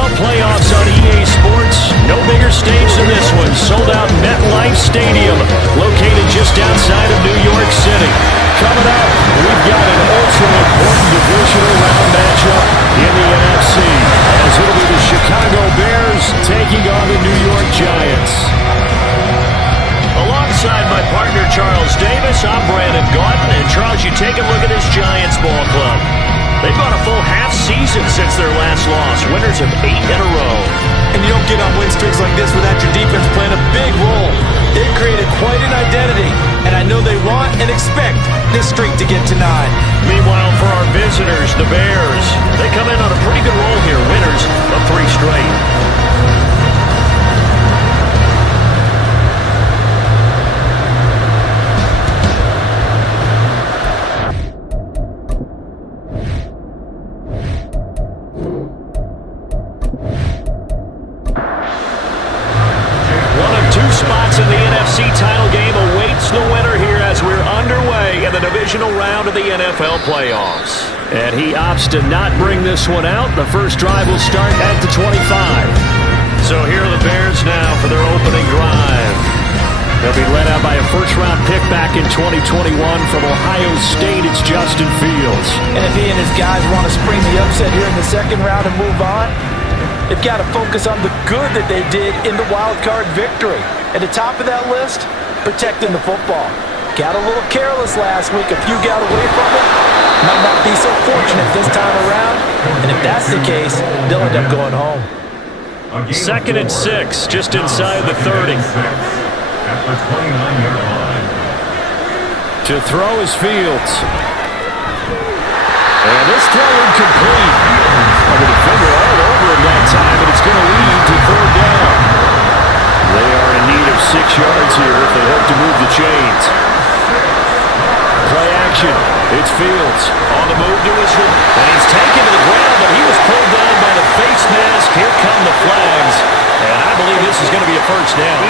NFL playoffs on EA Sports. No bigger stage than this one. Sold out MetLife Stadium, located just outside of New York City. Coming up, we've got an ultra-important divisional round matchup in the NFC, as it'll be the Chicago Bears taking on the New York Giants. Alongside my partner, Charles Davis, I'm Brandon Gaudin. And Charles, you take a look at this Giants ball club. They've gone a full half season since their last loss. Winners of 8 in a row. And you don't get on win streaks like this without your defense playing a big role. They've created quite an identity, and I know they want and expect this streak to get to 9. Meanwhile, for our visitors, the Bears, they come in on a pretty good roll here. Winners of 3 straight. In the NFC title game awaits the winner here as we're underway in the divisional round of the NFL playoffs. And he opts to not bring this one out. The first drive will start at the 25. So here are the Bears now for their opening drive. They'll be led out by a first-round pick back in 2021 from Ohio State. It's Justin Fields. And if he and his guys want to spring the upset here in the second round and move on, they've got to focus on the good that they did in the wild card victory. At the top of that list, protecting the football. Got a little careless last week. A few got away from it. Might not be so fortunate this time around. And if that's the case, they'll end up going home. 2nd and 6, just inside the 30. To throw is Fields. And this throw incomplete. The defender all over him that time, and it's going to lead to 3rd down. They are in need of 6 yards here if they hope to move the chains. Play action. It's Fields on the move to his right. And he's taken to the ground, but he was pulled down by the face mask. Here come the flags. And I believe this is going to be a first down.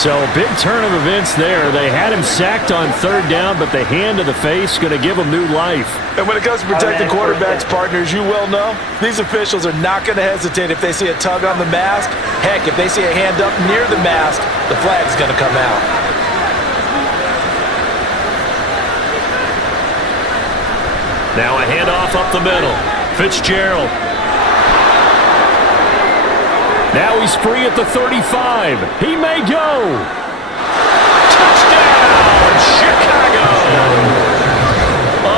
So a big turn of events there. They had him sacked on 3rd down, but the hand to the face going to give him new life. And when it comes to protecting quarterbacks, partners, you well know, these officials are not going to hesitate if they see a tug on the mask. Heck, if they see a hand up near the mask, the flag's going to come out. Now a handoff up the middle. Fitzgerald. Now he's free at the 35. He may go. Touchdown, Chicago.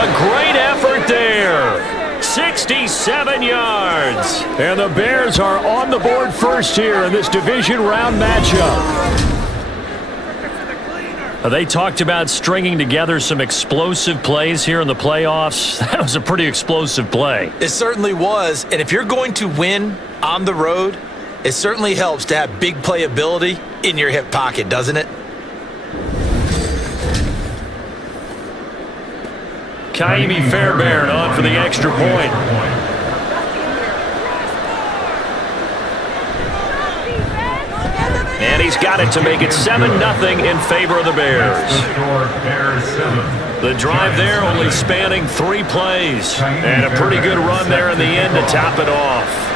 A great effort there. 67 yards. And the Bears are on the board first here in this division round matchup. They talked about stringing together some explosive plays here in the playoffs. That was a pretty explosive play. It certainly was. And if you're going to win on the road, it certainly helps to have big playability in your hip pocket, doesn't it? Kaimi Fairbairn on for the extra point. And he's got it to make it 7-0 in favor of the Bears. The drive there only spanning 3 plays. And a pretty good run there in the end to top it off.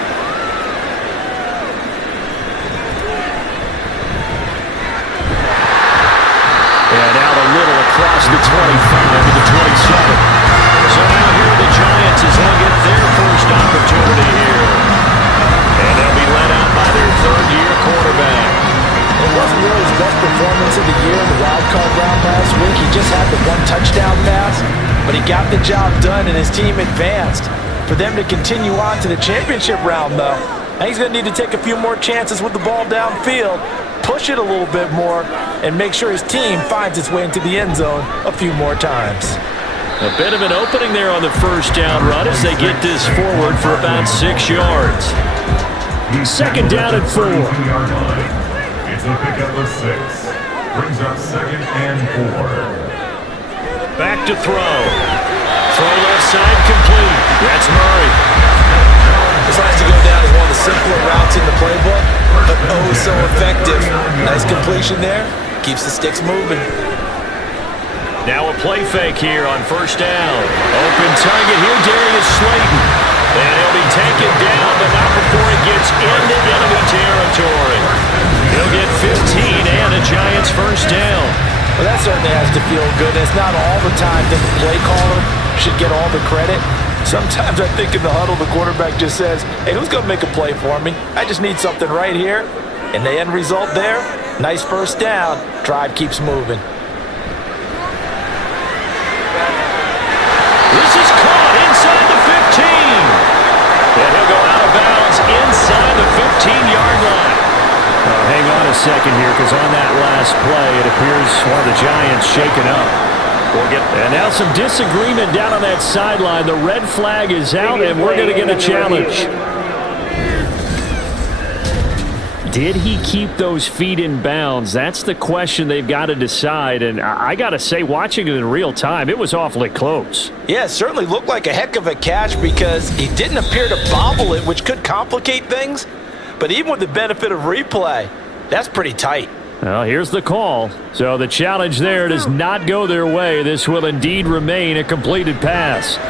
Across the 25 to the 27. So now here are the Giants as they'll get their first opportunity here. And they'll be led out by their 3rd-year quarterback. It wasn't really his best performance of the year in the wild card round last week. He just had the 1 touchdown pass, but he got the job done and his team advanced. For them to continue on to the championship round, though, he's going to need to take a few more chances with the ball downfield, push it a little bit more, and make sure his team finds its way into the end zone a few more times. A bit of an opening there on the first down run as they get this forward for about 6 yards. 2nd down and 4. It's a pickup of 6. Brings up 2nd and 4. Back to throw. Throw left side complete. That's Murray. This has to go down as one of the simpler routes in the playbook, but oh so effective. Nice completion there. Keeps the sticks moving. Now a play fake here on first down. Open target here, Darius Slayton. And he'll be taken down, but not before he gets into enemy territory. He'll get 15 and a Giants first down. Well, that certainly has to feel good. It's not all the time that the play caller should get all the credit. Sometimes I think in the huddle, the quarterback just says, hey, who's going to make a play for me? I just need something right here. And the end result there, nice first down. Drive keeps moving. This is caught inside the 15. And he'll go out of bounds inside the 15-yard line. Hang on a second here, because on that last play, it appears one of the Giants shaken up. And now some disagreement down on that sideline. The red flag is out, and we're going to get a challenge. Did he keep those feet in bounds? That's the question they've got to decide. And I got to say, watching it in real time, it was awfully close. Yeah, it certainly looked like a heck of a catch because he didn't appear to bobble it, which could complicate things. But even with the benefit of replay, that's pretty tight. Well, here's the call. So the challenge there does not go their way. This will indeed remain a completed pass. And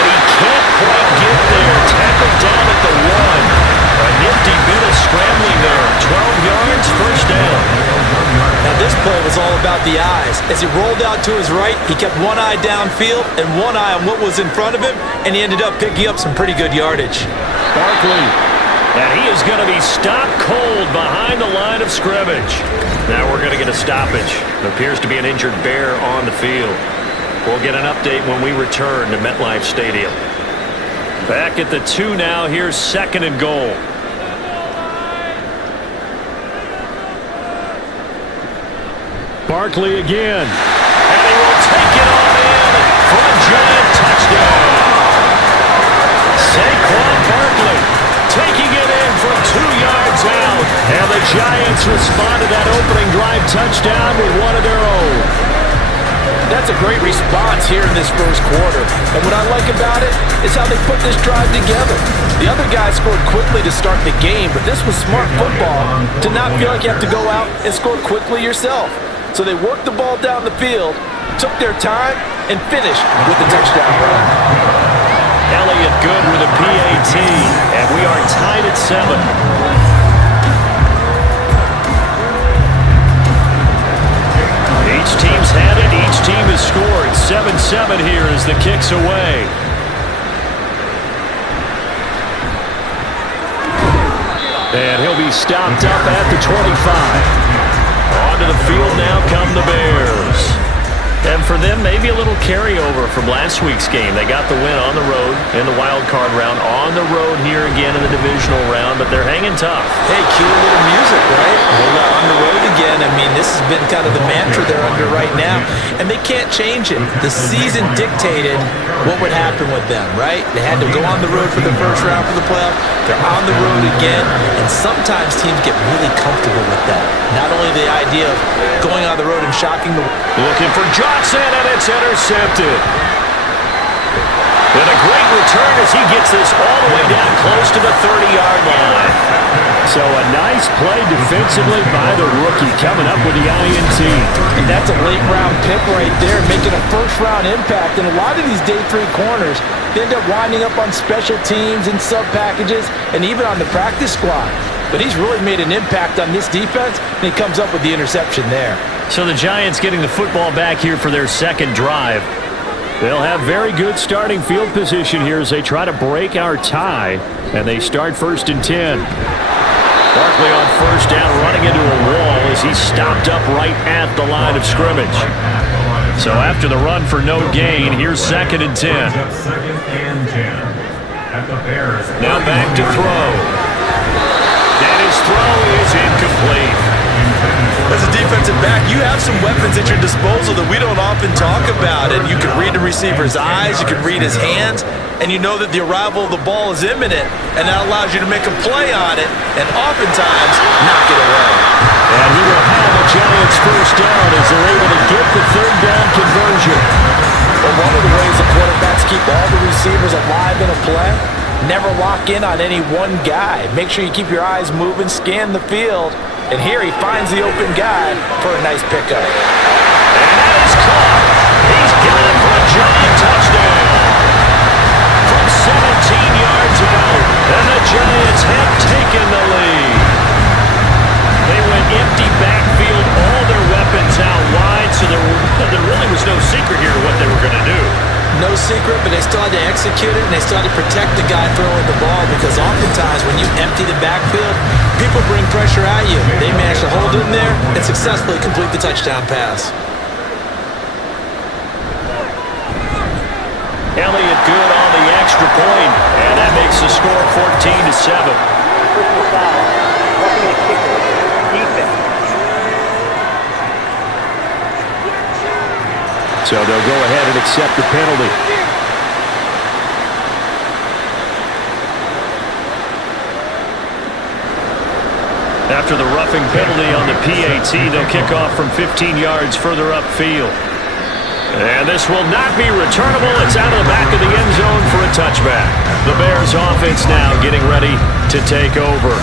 he can't quite get there. Tackled down at the 1. A nifty bit of scrambling there. 12 yards, first down. Now this play was all about the eyes. As he rolled out to his right, he kept one eye downfield and one eye on what was in front of him, and he ended up picking up some pretty good yardage. Barkley. And he is going to be stopped cold behind the line of scrimmage. Now we're going to get a stoppage. It appears to be an injured bear on the field. We'll get an update when we return to MetLife Stadium. Back at the 2 now. Here's 2nd and goal. Barkley again. And he will take it on in for a Giant touchdown. Saquon Barkley taking it in from 2 yards out. And the Giants respond to that opening drive touchdown with one of their own. That's a great response here in this first quarter. And what I like about it is how they put this drive together. The other guys scored quickly to start the game, but this was smart football to not feel like you have to go out and score quickly yourself. So they worked the ball down the field, took their time, and finished with the touchdown run. Elliott good with a PAT, and we are tied at 7. Each team's had it. Each team has scored. 7-7 here as the kick's away. And he'll be stopped up at the 25. Onto the field now come the Bears. And for them, maybe a little carryover from last week's game. They got the win on the road in the wild card round, on the road here again in the divisional round, but they're hanging tough. Hey, cue a little music, right? Well, on the road again. I mean, this has been kind of the mantra they're under right now, and they can't change it. The season dictated what would happen with them, right? They had to go on the road for the first round for the playoffs. They're on the road again, and sometimes teams get really comfortable with that. Not only the idea of going on the road and shocking the... Looking for Johnson, and it's intercepted. And a great return as he gets this all the way down close to the 30-yard line. So a nice play defensively by the rookie coming up with the INT. And that's a late-round pick right there, making a first-round impact. And a lot of these day 3 corners, they end up winding up on special teams and sub-packages and even on the practice squad. But he's really made an impact on this defense, and he comes up with the interception there. So the Giants getting the football back here for their second drive. They'll have very good starting field position here as they try to break our tie, and they start 1st and 10. Barkley on first down, running into a wall as he's stopped up right at the line of scrimmage. So after the run for no gain, here's 2nd and 10. Now back to throw. And his throw is incomplete. As a defensive back, you have some weapons at your disposal that we don't often talk about. And you can read the receiver's eyes, you can read his hands, and you know that the arrival of the ball is imminent, and that allows you to make a play on it, and oftentimes knock it away. And he will have a Giants first down as they're able to get the 3rd down conversion. But one of the ways the quarterbacks keep all the receivers alive in a play, never lock in on any one guy. Make sure you keep your eyes moving, scan the field, And here he finds the open guy for a nice pickup. And that is caught. He's got it for a giant touchdown. From 17 yards out, and the Giants have taken the lead. They went empty backfield, all their weapons out wide, so there really was no secret here to what they were going to do. No secret, but they still had to execute it, and they still had to protect the guy throwing the ball, because oftentimes when you empty the backfield, people bring pressure at you. They managed to hold in there and successfully complete the touchdown pass. Elliott good on the extra point, and that makes the score 14-7. So they'll go ahead and accept the penalty. After the roughing penalty on the PAT, they'll kick off from 15 yards further upfield. And this will not be returnable. It's out of the back of the end zone for a touchback. The Bears offense now getting ready to take over.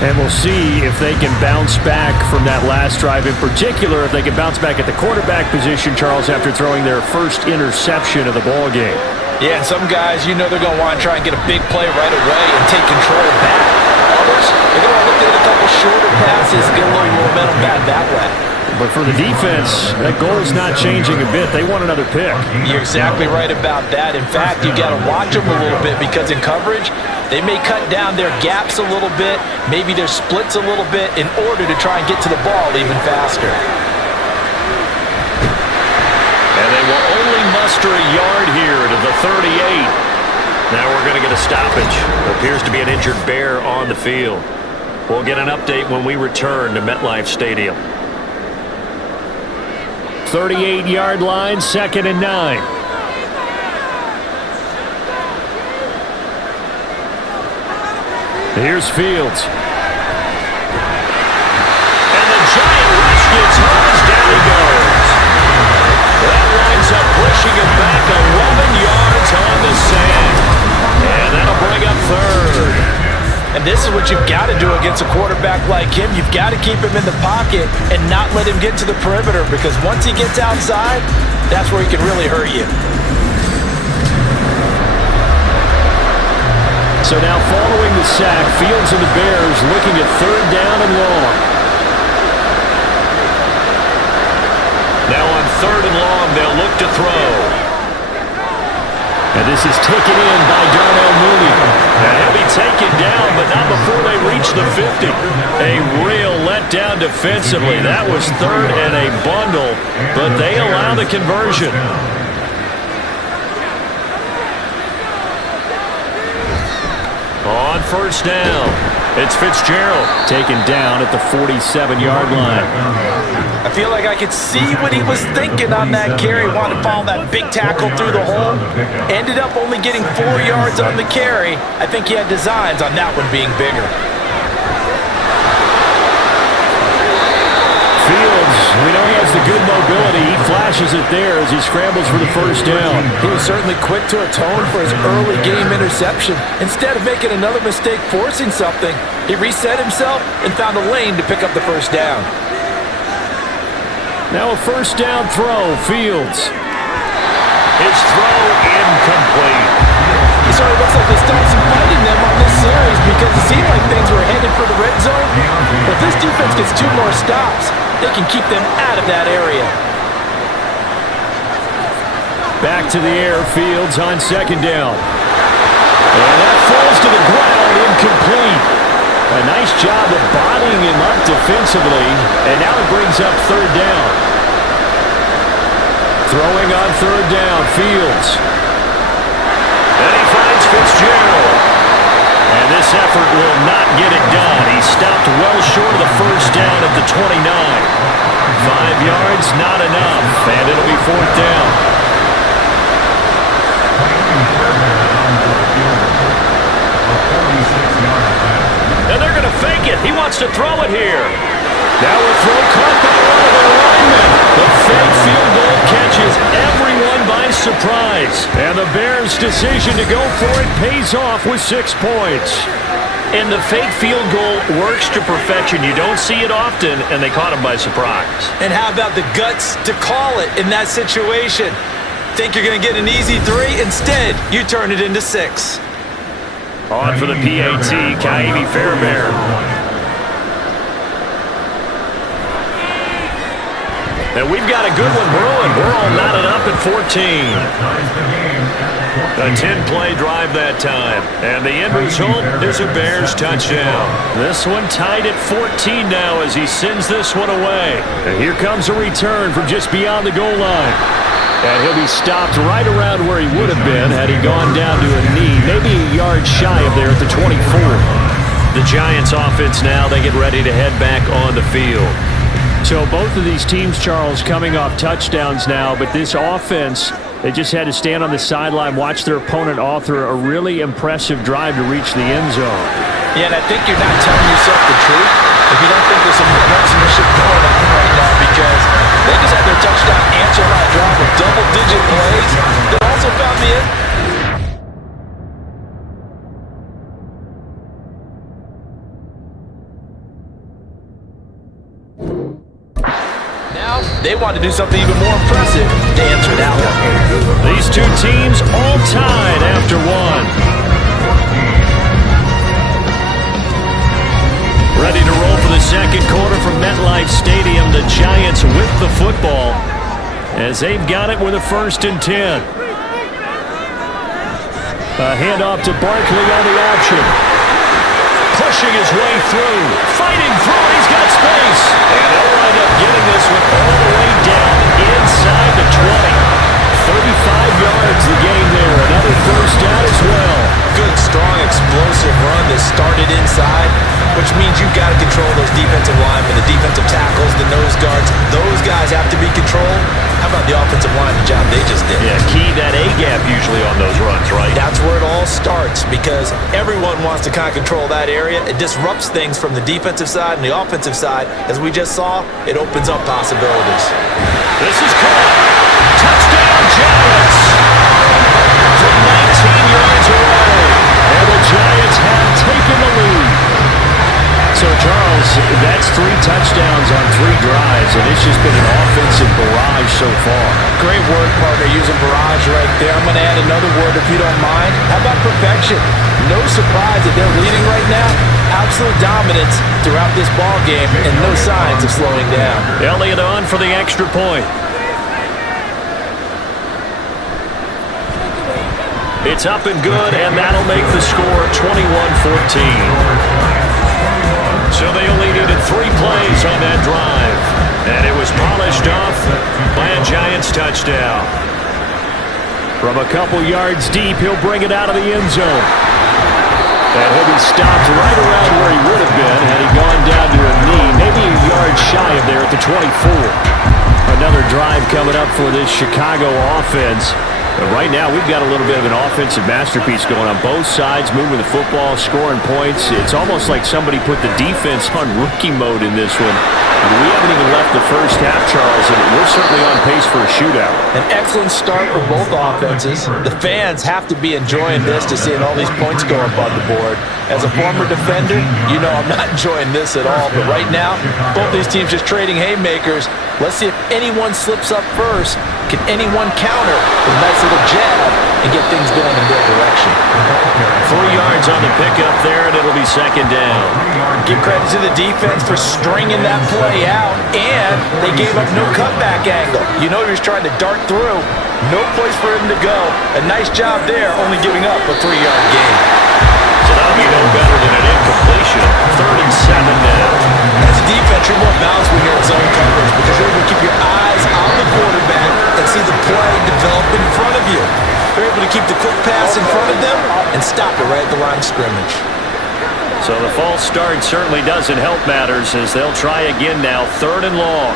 And we'll see if they can bounce back from that last drive. In particular, if they can bounce back at the quarterback position, Charles, after throwing their first interception of the ball game. Yeah, and some guys, you know they're going to want to try and get a big play right away and take control back. Others, they're going to look at a couple shorter passes, get a little momentum back that way. But for the defense, that goal is not changing a bit. They want another pick. You're exactly right about that. In fact, you got to watch them a little bit, because in coverage, they may cut down their gaps a little bit, maybe their splits a little bit, in order to try and get to the ball even faster. And they will only muster a yard here to the 38. Now we're going to get a stoppage. Appears to be an injured Bear on the field. We'll get an update when we return to MetLife Stadium. 38-yard line, 2nd and 9. Here's Fields. And the giant rush gets hosed. Down he goes. That winds up pushing him back 11 yards on the sand. And that'll bring up 3rd. And this is what you've got to do against a quarterback like him. You've got to keep him in the pocket and not let him get to the perimeter, because once he gets outside, that's where he can really hurt you. So now following the sack, Fields and the Bears looking at 3rd down and long. Now on 3rd and long, they'll look to throw. And this is taken in by Darnell Mooney. And he'll be taken down, but not before they reach the 50. A real letdown defensively. That was 3rd and a bundle, but they allow the conversion. On 1st down, it's Fitzgerald taken down at the 47-yard line. I feel like I could see what he was thinking on that carry. Wanted to follow that big tackle through the hole. Ended up only getting 4 yards on the carry. I think he had designs on that one being bigger. Fields, we know he has the good mobility. He flashes it there as he scrambles for the 1st down. He was certainly quick to atone for his early game interception. Instead of making another mistake forcing something, he reset himself and found a lane to pick up the 1st down. Now a 1st down throw, Fields. His throw incomplete. It sort of looks like they started some fight in them on this series, because it seemed like things were headed for the red zone. But if this defense gets 2 more stops, they can keep them out of that area. Back to the air, Fields on 2nd down. And that falls to the ground, incomplete. A nice job of bodying him up defensively, and now it brings up 3rd down. Throwing on 3rd down, Fields. And he finds Fitzgerald. And this effort will not get it done. He stopped well short of the 1st down at the 29. 5 yards, not enough, and it'll be 4th down. And they're going to fake it. He wants to throw it here. Now a throw caught by one of their linemen. The fake field goal catches everyone by surprise. And the Bears' decision to go for it pays off with 6 points. And the fake field goal works to perfection. You don't see it often, and they caught him by surprise. And how about the guts to call it in that situation? Think you're going to get an easy 3? Instead, you turn it into 6. On for the PAT, Kaimi Fairbairn. And we've got a good one brewing. We're all knotted up at 14. A 10-play drive that time. And the end result is a Bears touchdown. This one tied at 14 now as he sends this one away. And here comes a return from just beyond the goal line. And he'll be stopped right around where he would have been had he gone down to a knee, maybe a yard shy of there at the 24. The Giants offense now, they get ready to head back on the field. So both of these teams, Charles, coming off touchdowns now, but this offense, they just had to stand on the sideline, watch their opponent author a really impressive drive to reach the end zone. Yeah, and I think you're not telling yourself the truth if you don't think there's some marksmanship going on right now, because they just had their touchdown answer on that drive with double-digit plays that also found the end. Now, they want to do something even more impressive to answer that one. These two teams all tied after one. Ready to roll for the second quarter from MetLife Stadium. The Giants with the football as they've got it with a 1st and 10. A handoff to Barkley on the option. Pushing his way through. Fighting through. He's got space. And they'll wind up getting this one all the way down inside the 20. 35 yards the gain there. Another first down as well. Good, strong, explosive run that started inside, which means you've got to control those defensive linemen, the defensive tackles, the nose guards. Those guys have to be controlled. How about the offensive line, the job they just did? Yeah, key that A-gap usually on those runs, right? That's where it all starts, because everyone wants to kind of control that area. It disrupts things from the defensive side and the offensive side. As we just saw, it opens up possibilities. This is caught. Touchdown, Giants! From 19 yards away. And the Giants have taken the lead. So, Charles, that's 3 touchdowns on 3 drives, and it's just been an offensive barrage so far. Great word, partner, using barrage right there. I'm going to add another word if you don't mind. How about perfection? No surprise that they're leading right now. Absolute dominance throughout this ball game, and no signs of slowing down. Elliott on for the extra point. It's up and good, and that'll make the score 21-14. So they only needed 3 plays on that drive. And it was polished off by a Giants touchdown. From a couple yards deep, he'll bring it out of the end zone. And he'll be stopped right around where he would have been had he gone down to a knee, maybe a yard shy of there at the 24. Another drive coming up for this Chicago offense. But right now, we've got a little bit of an offensive masterpiece going on both sides, moving the football, scoring points. It's almost like somebody put the defense on rookie mode in this one. And we haven't even left the first half, Charles, and we're certainly on pace for a shootout. An excellent start for both offenses. The fans have to be enjoying this to seeing all these points go up on the board. As a former defender, you know I'm not enjoying this at all. But right now, both these teams just trading haymakers. Let's see if anyone slips up first. Can anyone counter with a nice little jab and get things going in their direction? 3 yards on the pickup there, and it'll be second down. Give credit to the defense for stringing that play out, and they gave up no cutback angle. You know he was trying to dart through. No place for him to go. A nice job there, only giving up a 3-yard gain. So that'll be no better than an incompletion. 3rd and 7 now. As a defense, you're more balanced when you're in zone coverage because you're able to keep your eyes on the quarterback and see the play develop in front of you. They're able to keep the quick pass in front of them and stop it right at the line of scrimmage. So the false start certainly doesn't help matters as they'll try again now. 3rd and long.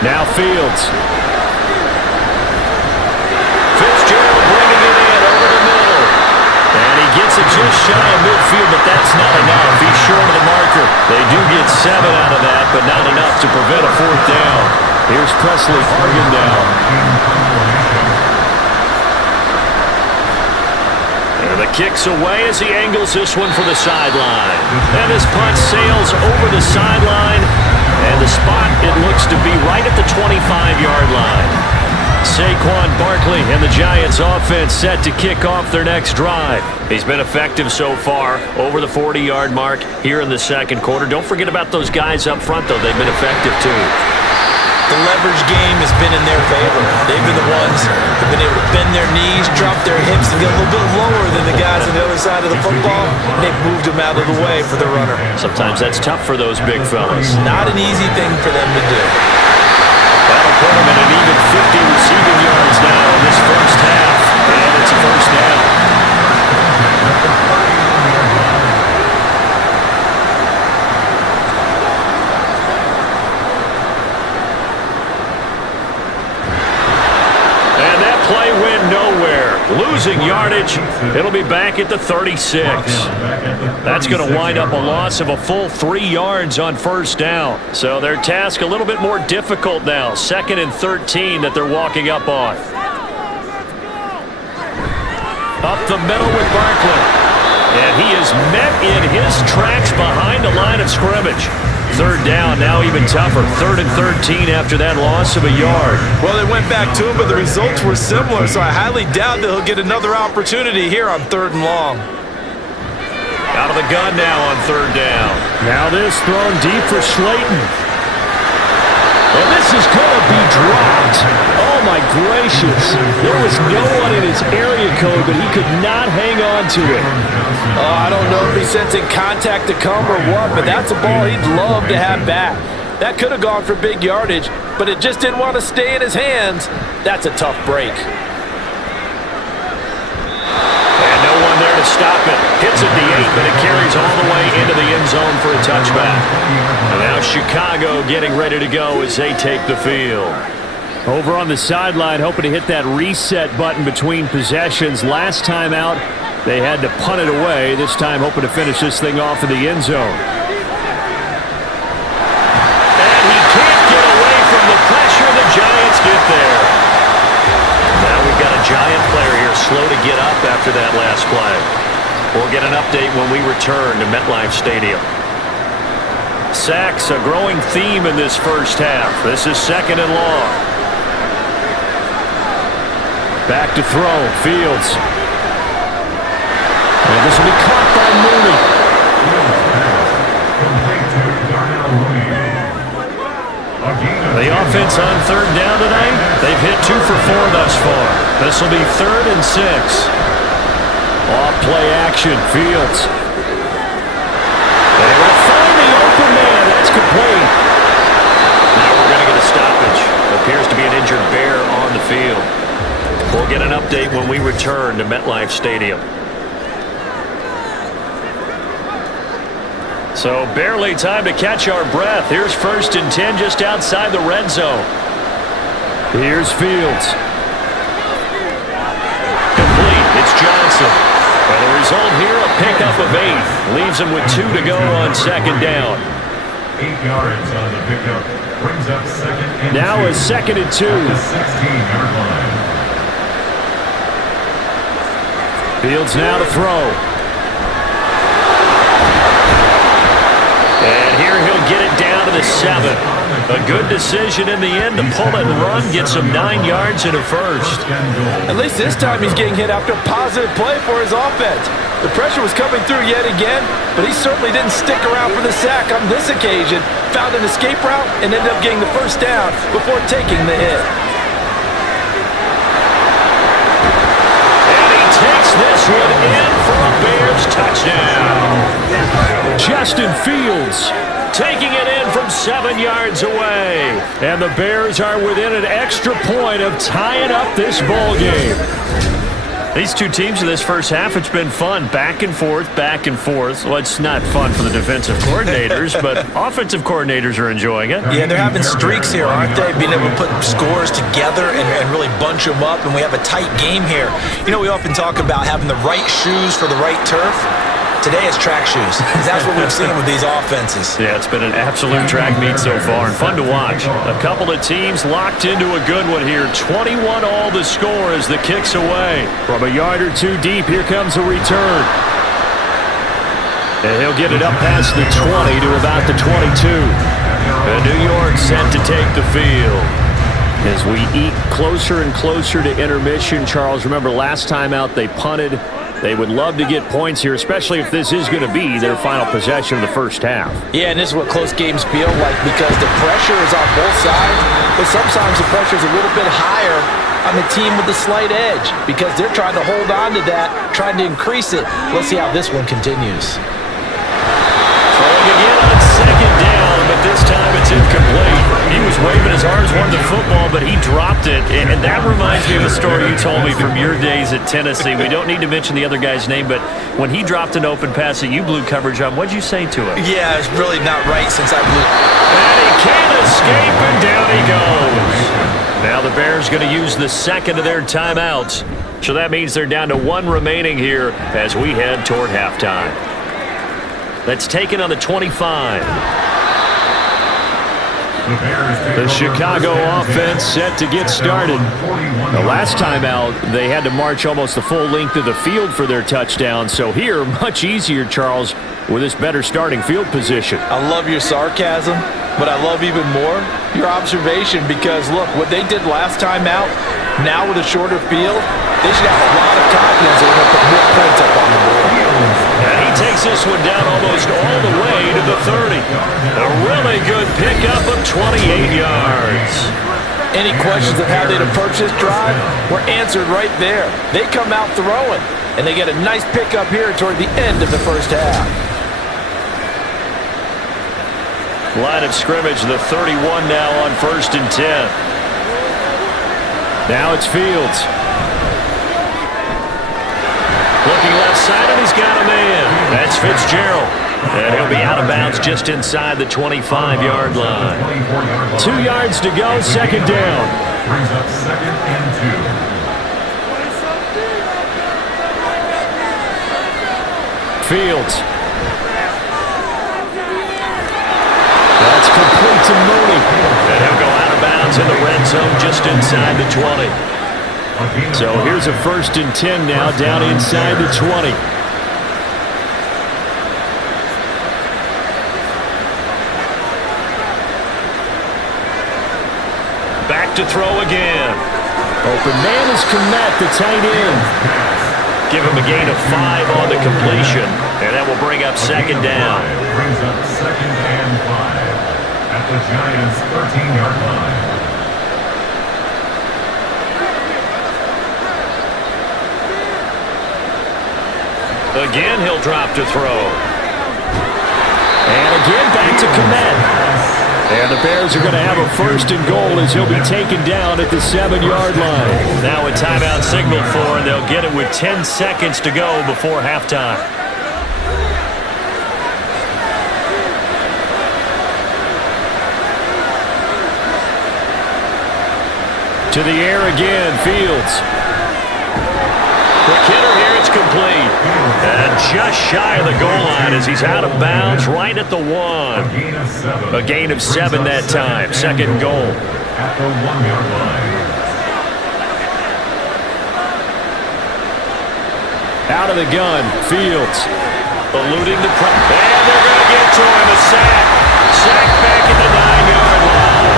Now Fields. Fitzgerald bringing it in over the middle. And he gets it just shy of midfield, but that's not enough. He's short of the marker. They do get 7 out of that, but not enough to prevent a 4th down. Here's Presley Hargan now. And the kicks away as he angles this one for the sideline. And his punt sails over the sideline. And the spot, it looks to be right at the 25-yard line. Saquon Barkley and the Giants offense set to kick off their next drive. He's been effective so far, over the 40-yard mark here in the second quarter. Don't forget about those guys up front, though. They've been effective, too. The leverage game has been in their favor. They've been the ones that have been able to bend their knees, drop their hips, and get a little bit lower than the guys on the other side of the football. And they've moved them out of the way for the runner. Sometimes that's tough for those big fellas. Not an easy thing for them to do. That'll put them at an even 50 receiving yards now in this first half. And it's a first down. And that play went nowhere. Losing yardage. It'll be back at the 36. That's going to wind up a loss of a full 3 yards on first down. So their task a little bit more difficult now. 2nd and 13 that they're walking up on. Up the middle with Barkley. And he is met in his tracks behind the line of scrimmage. 3rd down, now even tougher. 3rd and 13 after that loss of a yard. Well, they went back to him, but the results were similar, so I highly doubt that he'll get another opportunity here on 3rd and long. Out of the gun now on 3rd down. Now this thrown deep for Slayton. And this is going to be dropped. Oh, my gracious. There was no one in his area code, but he could not hang on to it. Oh, I don't know if he's sensing contact to come or what, but that's a ball he'd love to have back. That could have gone for big yardage, but it just didn't want to stay in his hands. That's a tough break. And no one there to stop it. Hits at the 8, but it carries all the way into the end zone for a touchback. And now Chicago getting ready to go as they take the field. Over on the sideline, hoping to hit that reset button between possessions. Last time out, they had to punt it away. This time, hoping to finish this thing off in the end zone. And he can't get away from the pressure. The Giants get there. Now we've got a Giant player here slow to get up after that last play. We'll get an update when we return to MetLife Stadium. Sacks, a growing theme in this first half. This is 2nd and long. Back to throw, Fields. And this will be caught by Mooney. The offense on 3rd down tonight, they've hit 2 for 4 thus far. This will be 3rd and 6. Off play action, Fields. They will find the open man. That's complete. Now we're going to get a stoppage. Appears to be an injured Bear on the field. We'll get an update when we return to MetLife Stadium. So barely time to catch our breath. Here's 1st and 10 just outside the red zone. Here's Fields. Complete. It's Johnson. And the result here, a pickup of 8. Leaves him with 2 to go on 2nd down. 8 yards on the pickup. Brings up 2nd and 2. Now is 2nd and 2. At the 16-yard line. Fields now to throw. And here he'll get it down to the 7. A good decision in the end to pull it and run, get some 9 yards and a first. At least this time he's getting hit after a positive play for his offense. The pressure was coming through yet again, but he certainly didn't stick around for the sack on this occasion. Found an escape route and ended up getting the first down before taking the hit. And he takes this one in for a Bears touchdown. Justin Fields taking it in from 7 yards away. And the Bears are within an extra point of tying up this ball game. These two teams in this first half, it's been fun. Back and forth, back and forth. Well, it's not fun for the defensive coordinators, but offensive coordinators are enjoying it. Yeah, they're having streaks here, aren't they? Being able to put scores together and really bunch them up, and we have a tight game here. You know, we often talk about having the right shoes for the right turf. Today it's track shoes. That's what we've seen with these offenses. Yeah, it's been an absolute track meet so far and fun to watch. A couple of teams locked into a good one here. 21 all the score as the kick's away. From a yard or two deep, here comes a return. And he'll get it up past the 20 to about the 22. And New York set to take the field. As we eat closer and closer to intermission, Charles, remember last time out they punted. They would love to get points here, especially if this is going to be their final possession of the first half. Yeah, and this is what close games feel like because the pressure is on both sides, but sometimes the pressure is a little bit higher on the team with the slight edge because they're trying to hold on to that, trying to increase it. Let's see how this one continues. Throwing again on second down, but this time it's incomplete. He was waving as hard as wanted the football, but he dropped it. And that reminds me of a story you told me from your days at Tennessee. We don't need to mention the other guy's name, but when he dropped an open pass that you blew coverage on, what'd you say to him? Yeah, it's really not right since I blew. And he can't escape, and down he goes. Now the Bears going to use the second of their timeouts. So that means they're down to one remaining here as we head toward halftime. Let's take it on the 25. The Chicago offense set to get started. The last time out, they had to march almost the full length of the field for their touchdown. So here, much easier, Charles, with this better starting field position. I love your sarcasm, but I love even more your observation because, look, what they did last time out, now with a shorter field, they should have a lot of confidence they're going to put more points up on the board. And he takes this one down almost all the way to the 30. A really good pickup of 28 yards. Any questions of how they'd approach this drive were answered right there. They come out throwing, and they get a nice pickup here toward the end of the first half. Line of scrimmage, the 31 now on 1st and 10. Now it's Fields. Looking left side, and he's got a man. That's Fitzgerald. And he'll be out of bounds just inside the 25-yard line. 2 yards to go, second down. Brings up 2nd and 2. Fields. That's complete to Mooney. And he'll go out of bounds in the red zone just inside the 20. So here's a 1st and 10 now down inside the 20. Back to throw again. Open man is Komet, the tight end. Give him a gain of 5 on the completion, and that will bring up second down. Brings up 2nd and 5 at the Giants' 13-yard line. Again, he'll drop to throw. And again, back to Komet. And the Bears are going to have a 1st and goal as he'll be taken down at the 7-yard line. Now a timeout signaled for, and they'll get it with 10 seconds to go before halftime. To the air again, Fields. Quick hitter here, it's complete. And just shy of the goal line as he's out of bounds right at the 1. A gain of 7 that time, second goal. At the 1-yard line. Out of the gun, Fields. Eluding the press. And they're going to get to him, a sack. Sack back at the 9-yard line.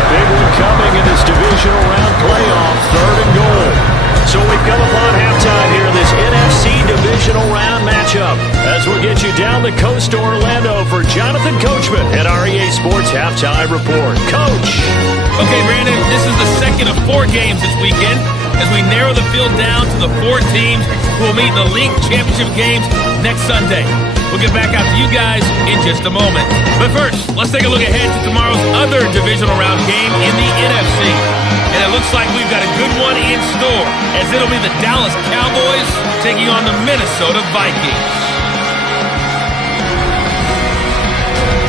A big one coming in this divisional round playoff, 3rd and goal. So we've come upon halftime here in this NFC Divisional Round matchup as we'll get you down the coast to Orlando for Jonathan Coachman at REA Sports Halftime Report. Coach! Okay, Brandon, this is the second of 4 games this weekend as we narrow the field down to the 4 teams who will meet in the league championship games next Sunday. We'll get back out to you guys in just a moment. But first, let's take a look ahead to tomorrow's other divisional round game in the NFC. And it looks like we've got a good one in store, as it'll be the Dallas Cowboys taking on the Minnesota Vikings.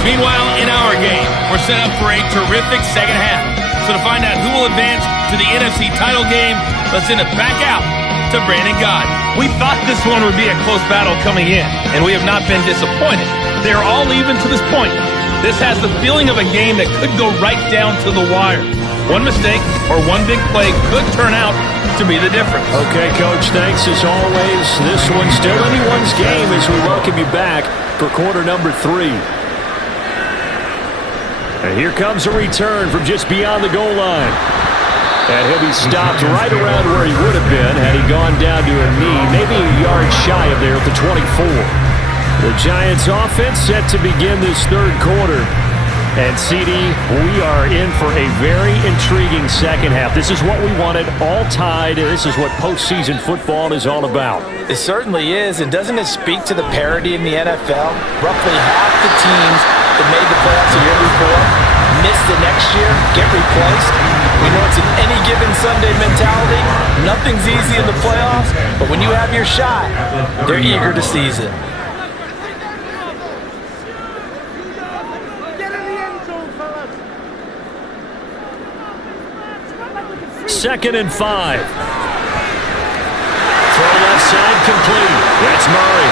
Meanwhile, in our game, we're set up for a terrific second half. So to find out who will advance to the NFC title game, let's send it back out to Brandon Gaudin. We thought this one would be a close battle coming in, and we have not been disappointed. They're all even to this point. This has the feeling of a game that could go right down to the wire. One mistake or one big play could turn out to be the difference. Okay, Coach, thanks as always. This one's still anyone's game as we welcome you back for quarter number 3. And here comes a return from just beyond the goal line. And he'll be stopped right around where he would have been had he gone down to a knee, maybe a yard shy of there at the 24. The Giants offense set to begin this third quarter. And, CD, we are in for a very intriguing second half. This is what we wanted, all tied. This is what postseason football is all about. It certainly is, and doesn't it speak to the parity in the NFL? Roughly half the teams that made the playoffs the year before miss the next year, get replaced. We know it's an any given Sunday mentality. Nothing's easy in the playoffs, but when you have your shot, they're eager to seize it. Second and 5. Throw left side complete. That's Murray.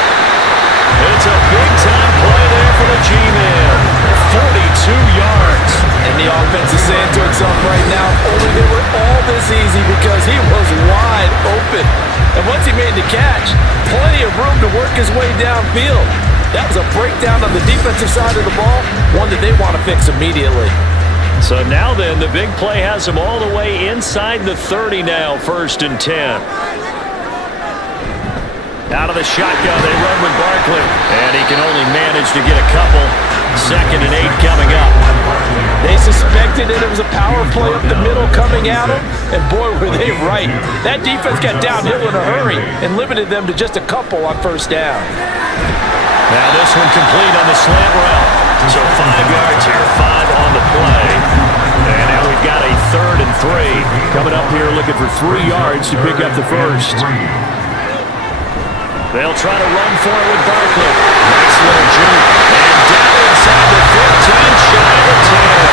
It's a big-time play there for the G-Man. 42 yards. And the offense is saying to itself right now, only they were all this easy because he was wide open. And once he made the catch, plenty of room to work his way downfield. That was a breakdown on the defensive side of the ball, one that they want to fix immediately. So now then, the big play has him all the way inside the 30 now, 1st and 10. Out of the shotgun, they run with Barkley. And he can only manage to get a couple. 2nd and 8 coming up. They suspected that it was a power play up the middle coming at them, and boy, were they right. That defense got downhill in a hurry and limited them to just a couple on 1st down. Now this one complete on the slant route. So 5 yards here, 5 on the play. And now we've got a 3rd and 3. Coming up here looking for 3 yards to pick up the first. They'll try to run for it with Barkley. Nice little juke. And down inside the 15, shy of the 10.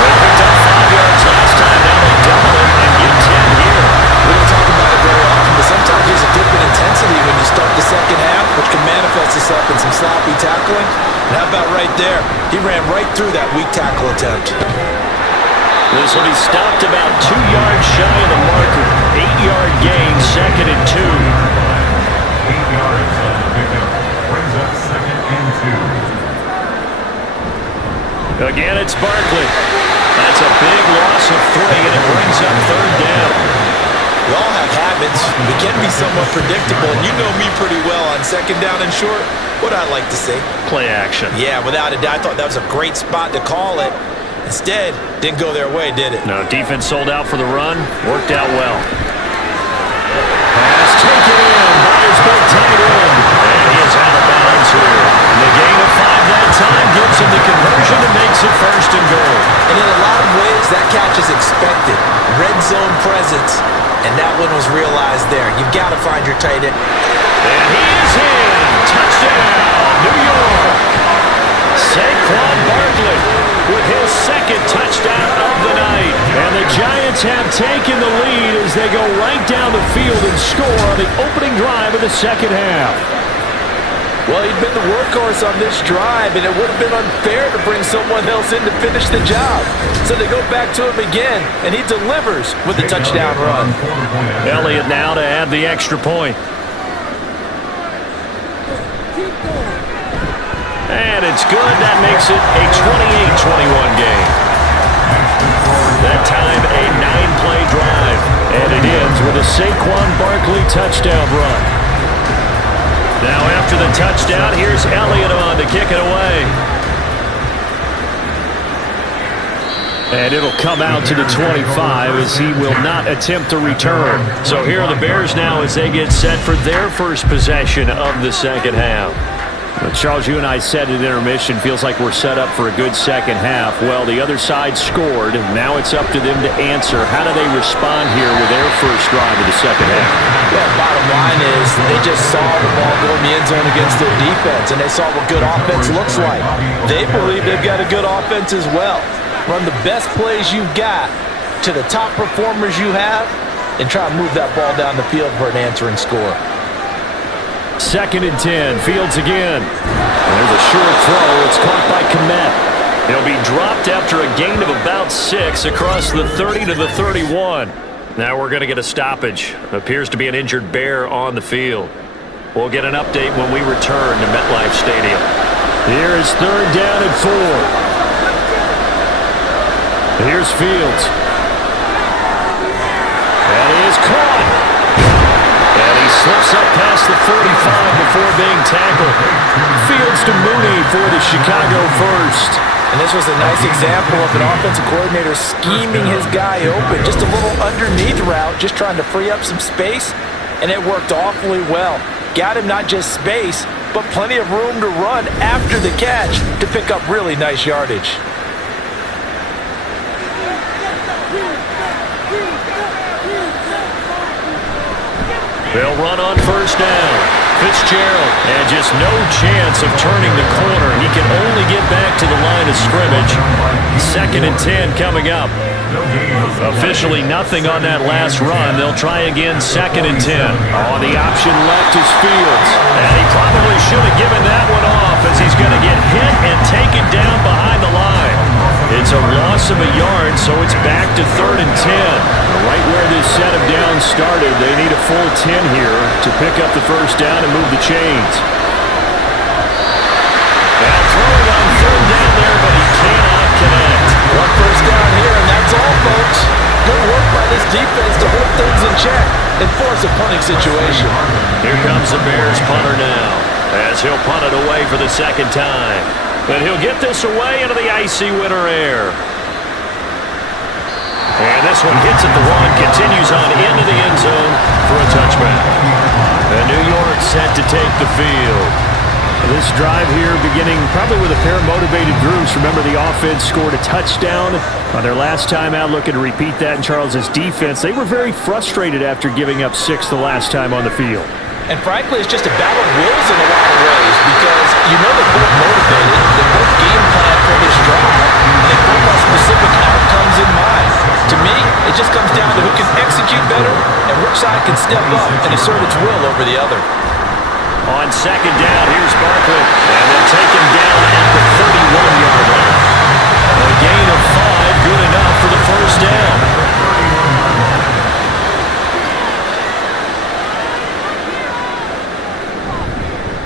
They picked up 5 yards last time. Now they double it and get 10 here. We don't talk about it very often, but sometimes there's a dip in intensity when you start the second half, which can manifest itself in some sloppy tackling. And how about right there? He ran right through that weak tackle attempt. This will be stopped about 2 yards shy of the marker. 8-yard gain, 2nd and 2. 8 yards on the pickup. Brings up 2nd and 2. Again, it's Barkley. That's a big loss of 3, and it brings up 3rd down. We all have habits. We can be somewhat predictable, and you know me pretty well on 2nd down and short. What I like to say? Play action. Yeah, without a doubt, I thought that was a great spot to call it. Instead, didn't go their way, did it? No, defense sold out for the run. Worked out well. Pass taken in by his big tight end. And he is out of bounds here. The gain of 5 that time gives him the conversion and makes it 1st and goal. And in a lot of ways, that catch is expected. Red zone presence. And that one was realized there. You've got to find your tight end. And he is in. Touchdown, New York. Saquon Barkley with his 2nd touchdown of the night. And the Giants have taken the lead as they go right down the field and score on the opening drive of the second half. Well, he'd been the workhorse on this drive, and it would have been unfair to bring someone else in to finish the job. So they go back to him again, and he delivers with the touchdown run. Elliott now to add the extra point. And it's good. That makes it a 28-21 game. That time a 9-play drive. And it ends with a Saquon Barkley touchdown run. Now after the touchdown, here's Elliott on to kick it away. And it'll come out to the 25 as he will not attempt to return. So here are the Bears now as they get set for their first possession of the second half. But Charles, you and I said at intermission, feels like we're set up for a good second half. Well, the other side scored. Now it's up to them to answer. How do they respond here with their first drive of the second half? Well, bottom line is they just saw the ball go in the end zone against their defense, and they saw what good offense looks like. They believe they've got a good offense as well. Run the best plays you've got to the top performers you have and try to move that ball down the field for an answering score. 2nd and 10. Fields again. And there's a short throw. It's caught by Kmet. He'll be dropped after a gain of about 6 across the 30 to the 31. Now we're going to get a stoppage. Appears to be an injured Bear on the field. We'll get an update when we return to MetLife Stadium. Here is 3rd down and 4. Here's Fields. And he is caught. And he slips up past the 45 before being tackled. Fields to Mooney for the Chicago first. And this was a nice example of an offensive coordinator scheming his guy open. Just a little underneath route, just trying to free up some space, and it worked awfully well. Got him not just space, but plenty of room to run after the catch to pick up really nice yardage. They'll run on 1st down. Fitzgerald, and just no chance of turning the corner. He can only get back to the line of scrimmage. 2nd and 10 coming up. Officially nothing on that last run. They'll try again 2nd and 10. Oh, the option left is Fields. And he probably should have given that one off as he's going to get hit and taken down behind the line. It's a loss of a yard, so it's back to 3rd and 10. Right where this set of downs started, they need a full 10 here to pick up the 1st down and move the chains. Now throwing on 3rd down there, but he cannot connect. 1 first down here, and that's all, folks. Good work by this defense to hold things in check and force a punting situation. Here comes the Bears punter now, as he'll punt it away for the 2nd time. But he'll get this away into the icy winter air. And this one hits at the 1, continues on into the end zone for a touchback. And New York set to take the field. This drive here beginning probably with a pair of motivated groups. Remember, the offense scored a touchdown on their last time out. Looking to repeat that in Charles's defense. They were very frustrated after giving up 6 the last time on the field. And frankly, it's just a battle of wills in a lot of ways because you know they're both motivated, they both game plan for this drive, and they both have specific outcomes in mind. To me, it just comes down to who can execute better and which side can step up and assert its will over the other. On 2nd down, here's Barkley, and they'll take him down at the 31-yard line. A gain of 5, good enough for the 1st down.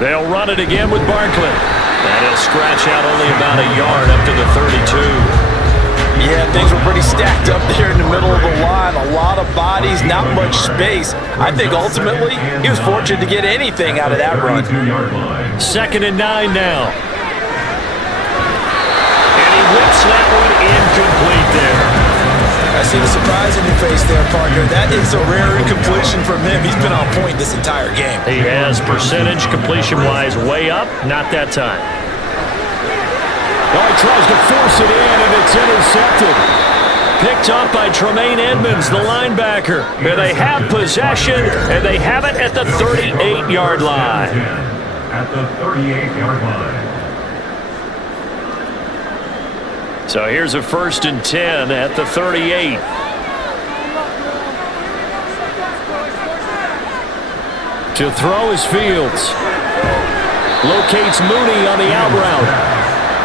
They'll run it again with Barkley. And he'll scratch out only about a yard up to the 32. Yeah, things were pretty stacked up there in the middle of the line. A lot of bodies, not much space. I think ultimately he was fortunate to get anything out of that run. 2nd and 9 now. And he whips that one incomplete there. I see the surprise in your face there, partner. That is a rare incompletion from him. He's been on point this entire game. He has percentage completion-wise way up, not that time. Oh, he tries to force it in, and it's intercepted. Picked up by Tremaine Edmonds, the linebacker. And they have possession, and they have it at the 38-yard line. At the 38-yard line. So here's a 1st and 10 at the 38. To throw is Fields. Locates Mooney on the out route.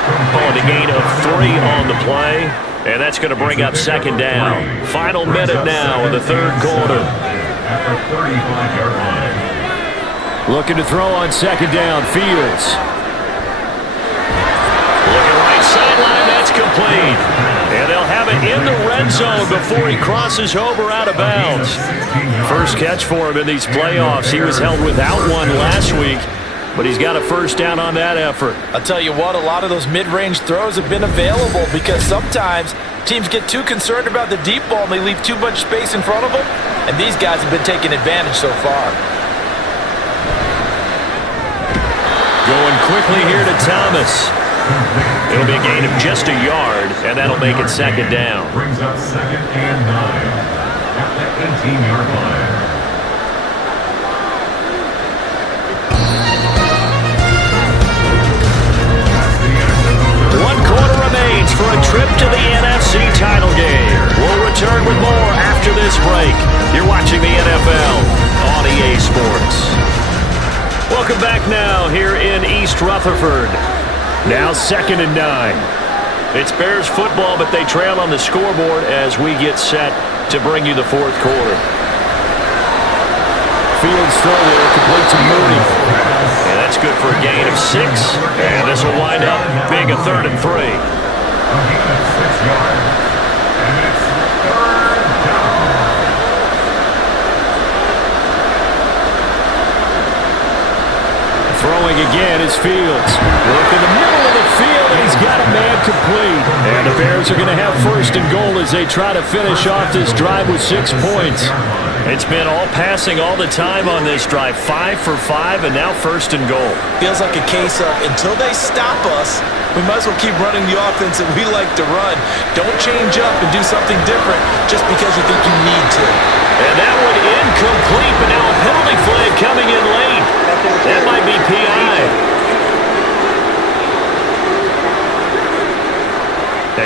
On a gain of 3 on the play. And that's going to bring up 2nd down. Final minute now in the 3rd quarter. At the 35-yard line. Looking to throw on 2nd down. Fields. Looking right sideline. That's complete. And they'll have it in the red zone before he crosses over out of bounds. First catch for him in these playoffs. He was held without one last week, but he's got a 1st down on that effort. I'll tell you what, a lot of those mid-range throws have been available because sometimes teams get too concerned about the deep ball and they leave too much space in front of them, and these guys have been taking advantage so far. Going quickly here to Thomas. It'll be a gain of just a yard, and that'll make it 2nd down. Brings up 2nd and 9 at the 18-yard line. One quarter remains for a trip to the NFC title game. We'll return with more after this break. You're watching the NFL on EA Sports. Welcome back now here in East Rutherford. Now 2nd and 9. It's Bears football, but they trail on the scoreboard as we get set to bring you the 4th quarter. Fields throw there, complete to Mooney. And that's good for a gain of 6. And this will wind up being a 3rd and 3. A gain of 6 yards. And it's 3rd down. Throwing again is Fields. Look in the middle of the field, and he's got a man complete. And the Bears are going to have 1st and goal as they try to finish off this drive with 6 points. It's been all passing all the time on this drive. 5 for 5, and now 1st and goal. Feels like a case of until they stop us, we might as well keep running the offense that we like to run. Don't change up and do something different just because you think you need to. And that one incomplete, but now a penalty flag coming in late. That might be PI.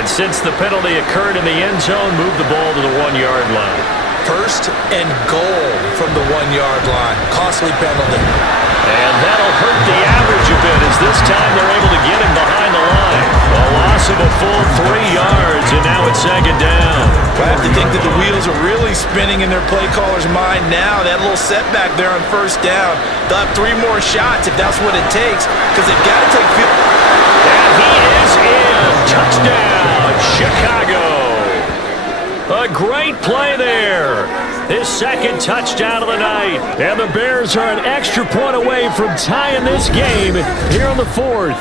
And since the penalty occurred in the end zone, move the ball to the 1-yard line. 1st and goal from the 1-yard line. Costly penalty. And that'll hurt the average a bit as this time they're able to get him behind the line. A loss of a full 3 yards, and now it's 2nd down. I have to think that the wheels are really spinning in their play caller's mind now. That little setback there on 1st down. They'll have 3 more shots if that's what it takes, because they've got to take field. And he is in. Touchdown, Chicago. A great play there. His 2nd touchdown of the night. And the Bears are an extra point away from tying this game here on the 4th.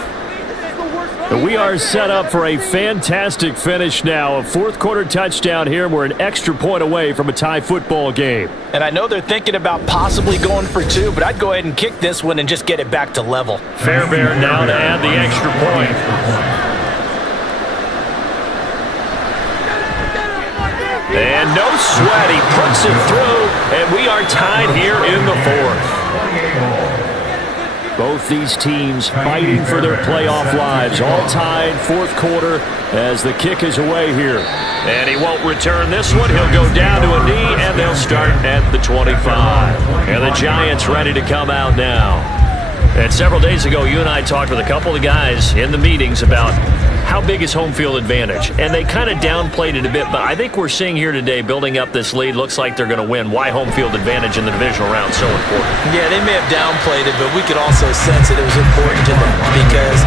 We are set up for a fantastic finish now. A 4th quarter touchdown here. We're an extra point away from a tie football game. And I know they're thinking about possibly going for 2, but I'd go ahead and kick this one and just get it back to level. Fairbairn now to add the extra point. And no sweat, he puts it through, and we are tied here in the 4th. Both these teams fighting for their playoff lives, all tied 4th quarter as the kick is away here. And he won't return this one. He'll go down to a knee, and they'll start at the 25. And the Giants ready to come out now. And several days ago, you and I talked with a couple of guys in the meetings about how big is home field advantage. And they kind of downplayed it a bit, but I think we're seeing here today, building up this lead, looks like they're going to win. Why home field advantage in the divisional round so important? Yeah, they may have downplayed it, but we could also sense that it was important to them because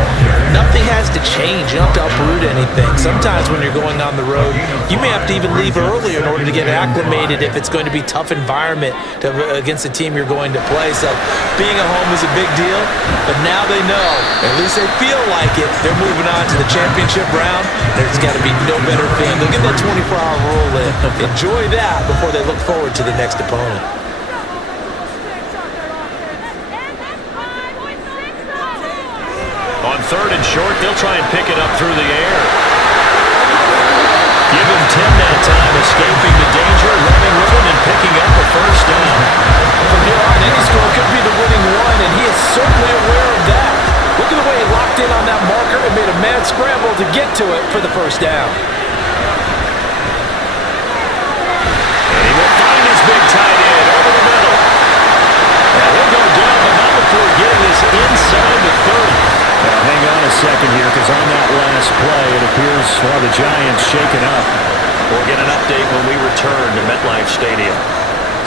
nothing has to change. You don't have to uproot anything. Sometimes when you're going on the road, you may have to even leave earlier in order to get acclimated if it's going to be a tough environment against the team you're going to play. So being at home is a big deal, but now they know, at least they feel like it, they're moving on to the championship round. There's got to be no better feeling. They'll get that 24-hour rule in. Enjoy that before they look forward to the next opponent. On 3rd and short, they'll try and pick it up through the air. Give him 10 that time, escaping the danger, running with it, and picking up the 1st down. From here on, any score could be the winning one, and he is certainly aware of that. Look at the way he locked in on that marker and made a mad scramble to get to it for the 1st down. And he will find his big tight end over the middle. And he'll go down, but not before getting this inside the 30. Now, hang on a second here, because on that last play, it appears the Giants shaken up. We'll get an update when we return to MetLife Stadium.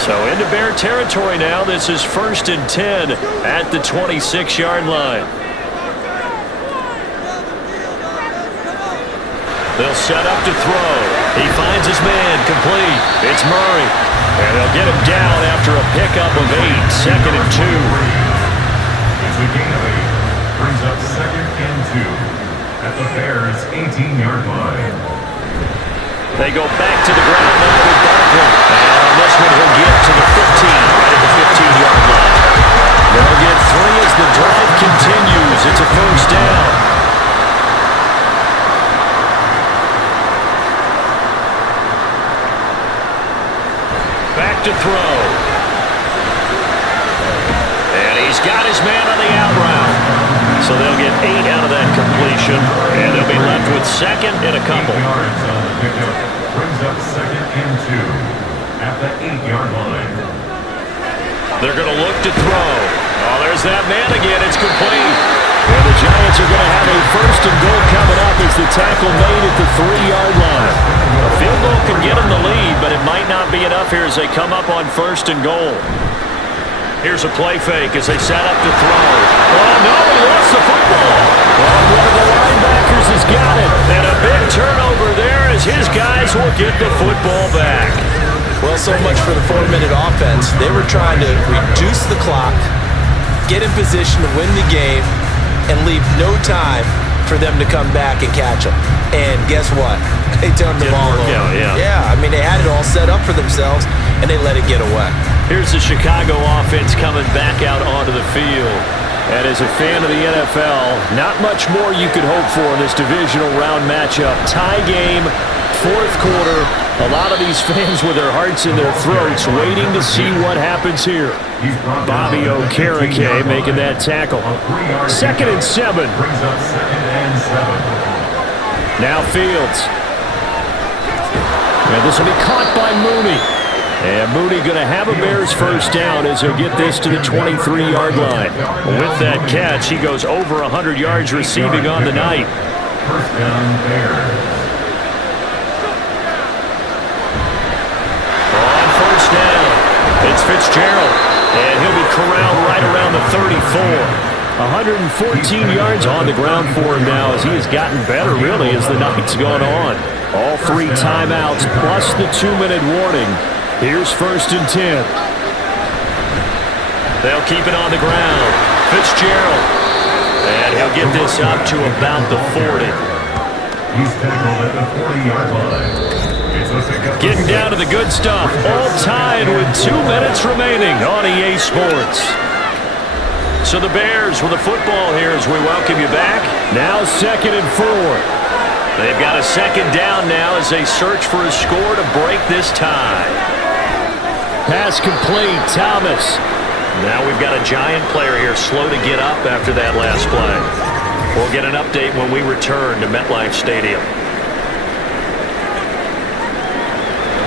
So into Bear territory now. This is 1st and 10 at the 26-yard line. They'll set up to throw. He finds his man complete. It's Murray. And they'll get him down after a pickup of 8. 2nd and 2. It's a gain of 8. Brings up 2nd and 2 at the Bears' 18-yard line. They go back to the ground now with Barkley. And on this one, he'll get to the 15, right at the 15-yard line. They'll get 3 as the drive continues. It's a 1st down. Back to throw. And he's got his man on the out route. So they'll get 8 out of that completion. And they'll be left with 2nd and a couple. 8 yards on the pickup. Brings up 2nd and 2 at the 8-yard line. They're going to look to throw. Oh, there's that man again. It's complete. And the Giants are going to have a first and goal coming up as the tackle made at the 3-yard line. A field goal can get them the lead, but it might not be enough here as they come up on first and goal. Here's a play fake as they set up to throw. Oh, no, he lost the football. Oh, one of the linebackers has got it. And a big turnover there as his guys will get the football back. Well, so much for the 4-minute offense. They were trying to reduce the clock, get in position to win the game, and leave no time for them to come back and catch them. And guess what? They turned the ball over. Yeah, I mean, they had it all set up for themselves, and they let it get away. Here's the Chicago offense coming back out onto the field. And as a fan of the NFL, not much more you could hope for in this divisional round matchup. Tie game, fourth quarter. A lot of these fans with their hearts in their throats waiting to see what happens here. Bobby Okereke making that tackle. 2nd and 7. Now Fields. And this will be caught by Mooney. And Mooney going to have a Bears first down as he'll get this to the 23-yard line. With that catch, he goes over 100 yards receiving on the night. First down, Bears. On first down, it's Fitzgerald. And he'll be corralled right around the 34. 114 yards on the ground for him now as he has gotten better, really, as the night's gone on. All 3 timeouts plus the 2-minute warning. Here's first and 10. They'll keep it on the ground. Fitzgerald. And he'll get this up to about the 40. He's tackled at the 40-yard line. Getting down to the good stuff. All tied with 2 minutes remaining on EA Sports. So the Bears with the football here as we welcome you back. Now 2nd and 4. They've got a second down now as they search for a score to break this tie. Pass complete, Thomas. Now we've got a Giant player here slow to get up after that last play. We'll get an update when we return to MetLife Stadium.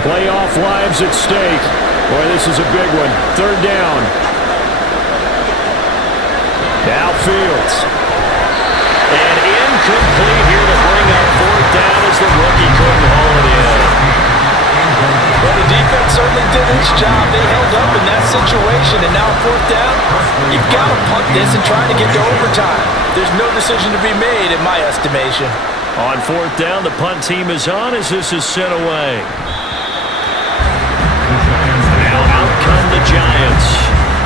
Playoff lives at stake. Boy, this is a big one. 3rd down. Now Fields. And incomplete here to bring up 4th down as the rookie couldn't haul it in. Well, the defense certainly did its job. They held up in that situation, and now 4th down, you've got to punt this and try to get to overtime. There's no decision to be made in my estimation. On 4th down, the punt team is on as this is sent away. Now out come the Giants.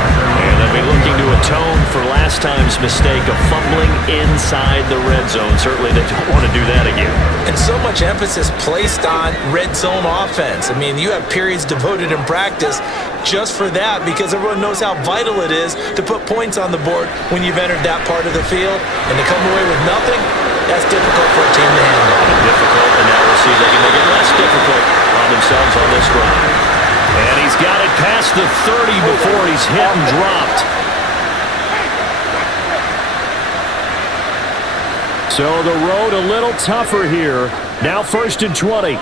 And they'll be looking to atone for last time's mistake of fumbling inside the red zone. Certainly they don't want to do that again. And so much emphasis placed on red zone offense. I mean, you have periods devoted in practice just for that because everyone knows how vital it is to put points on the board when you've entered that part of the field. And to come away with nothing, that's difficult for a team to handle. Difficult, and now we'll see if they can make it less difficult on themselves on this drive. And he's got it past the 30 before he's hit and dropped. So the road a little tougher here. Now 1st and 20.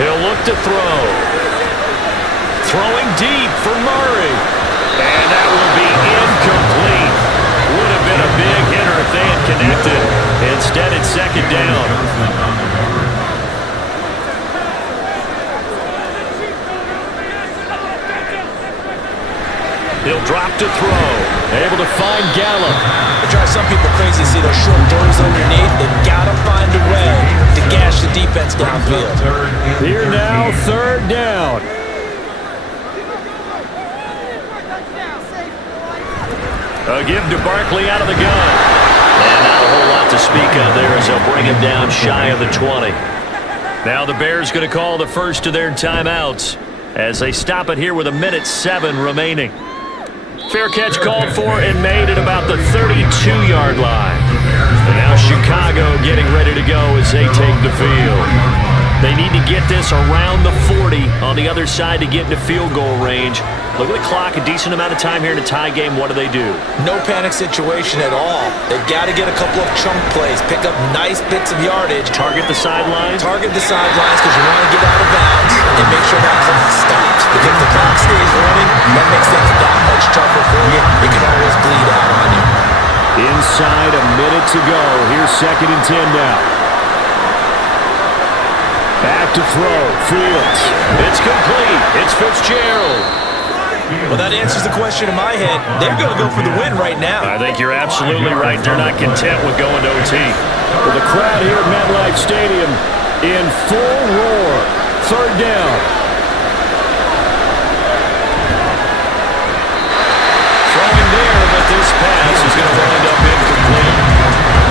He'll look to throw. Throwing deep for Murray. And that will be incomplete. Would have been a big hitter if they had connected. Instead, it's 2nd down. He'll drop to throw. Able to find Gallup. It drives some people crazy to see those short throws underneath. They've got to find a way to gash the defense downfield. Here now, 3rd down. A give to Barkley out of the gun. And not a whole lot to speak of there as they'll bring him down shy of the 20. Now the Bears going to call the first of their timeouts as they stop it here with 1:07 remaining. Fair catch called for and made at about the 32-yard line. And now Chicago getting ready to go as they take the field. They need to get this around the 40 on the other side to get into field goal range. Look at the clock, a decent amount of time here in a tie game. What do? No panic situation at all. They've got to get a couple of chunk plays, pick up nice bits of yardage. Target the sidelines? Target the sidelines because you want to get out of bounds. and make sure that clock stops. Because if the clock stays running, that makes things that much tougher for you. It can always bleed out on you. Inside a minute to go. Here's 2nd and 10 now. Back to throw. Fields. It's complete. It's Fitzgerald. Well, that answers the question in my head. They're going to go for the win right now. I think you're absolutely right. They're not content with going to OT. Well, the crowd here at MetLife Stadium in full roar. 3rd down. Throwing there, but this pass is going to wind up incomplete.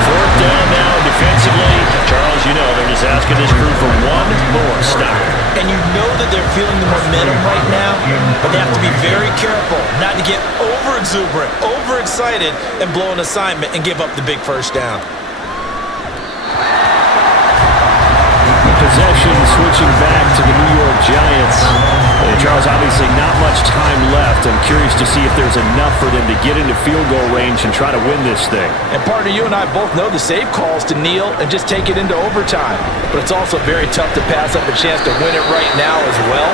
4th down now defensively. Charles, you know, they're just asking this crew for one more stop. And you know that they're feeling the momentum right now, but they have to be very careful not to get over-exuberant, over-excited, and blow an assignment and give up the big 1st down. Possession switching back to the New York Giants. And Charles, obviously not much time left. I'm curious to see if there's enough for them to get into field goal range and try to win this thing. And partner, you and I both know the save calls to kneel and just take it into overtime. But it's also very tough to pass up a chance to win it right now as well.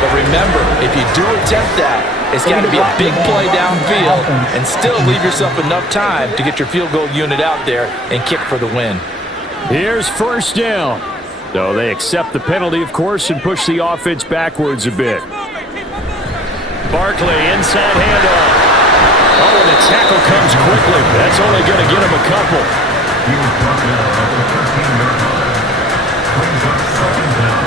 But remember, if you do attempt that, it's got to be a big play downfield and still leave yourself enough time to get your field goal unit out there and kick for the win. Here's 1st down. So they accept the penalty, of course, and push the offense backwards a bit. Barkley, inside handoff. Oh, and the tackle comes quickly. That's only going to get him a couple. He was brought down at the 13-yard line. Brings up 2nd down.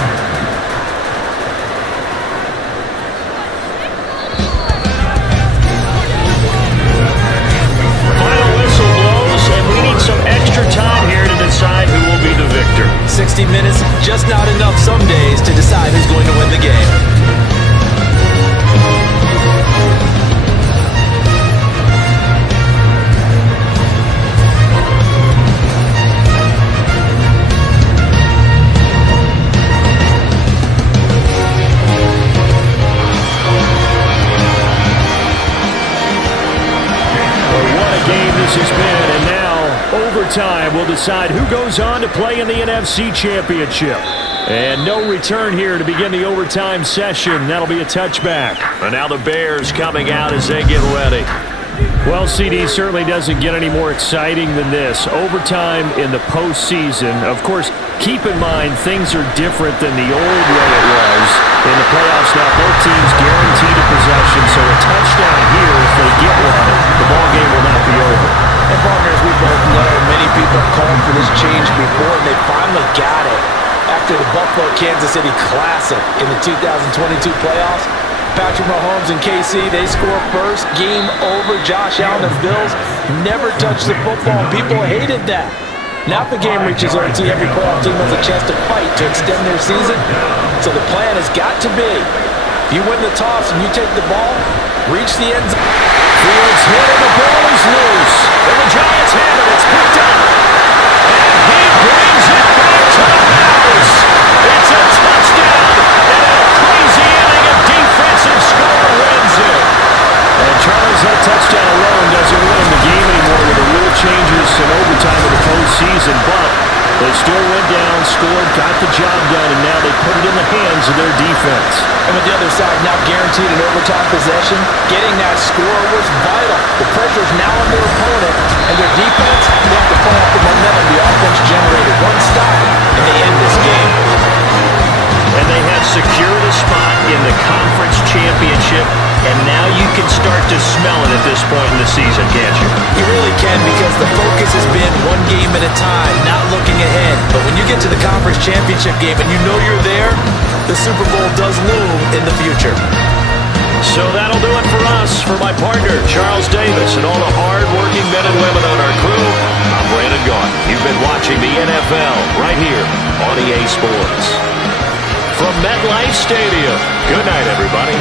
Final whistle blows, and we need some extra time here to decide who will be the victor. 60 minutes, just not enough some days to decide who's going to win the game. This has been, and now overtime will decide who goes on to play in the NFC Championship. And no return here to begin the overtime session. That'll be a touchback. And now the Bears coming out as they get ready. Well, CD, certainly doesn't get any more exciting than this. Overtime in the postseason. Of course, keep in mind things are different than the old way it was. In the playoffs now, both teams guaranteed a possession, so a touchdown here, if they get one, the ballgame will not be over. And partners, we both know many people have called for this change before, and they finally got it. After the Buffalo-Kansas City Classic in the 2022 playoffs, Patrick Mahomes and KC, they score first. Game over. Josh Allen and Bills never touched the football. People hated that. Now if the game reaches OT, every playoff team has a chance to fight to extend their season. So the plan has got to be, if you win the toss and you take the ball, reach the end zone. Fields hit and the ball is loose. And the Giants have it. It's picked up. And he brings it back to the house. It's a touchdown. And a crazy inning of defensive score wins it. And Charles, that touchdown alone doesn't win the game anymore with the rule changes and overtime of the postseason. But they still went down, scored, got the job done, and now they put it in the hands of their defense. And with the other side now guaranteed an overtime possession, getting that score was vital. The pressure is now on their opponent, and their defense, they have to play off the momentum the offense generated. One stop, and they end this game. And they have secured a spot in the conference championship, and now you can start to smell it at this point in the season, can't you? You really can, because the focus has been one game at a time, not looking ahead. But when you get to the conference championship game and you know you're there, the Super Bowl does loom in the future. So that'll do it for us. For my partner, Charles Davis, and all the hard-working men and women on our crew, I'm Brandon Gaughan. You've been watching the NFL right here on EA Sports. From MetLife Stadium, good night, everybody.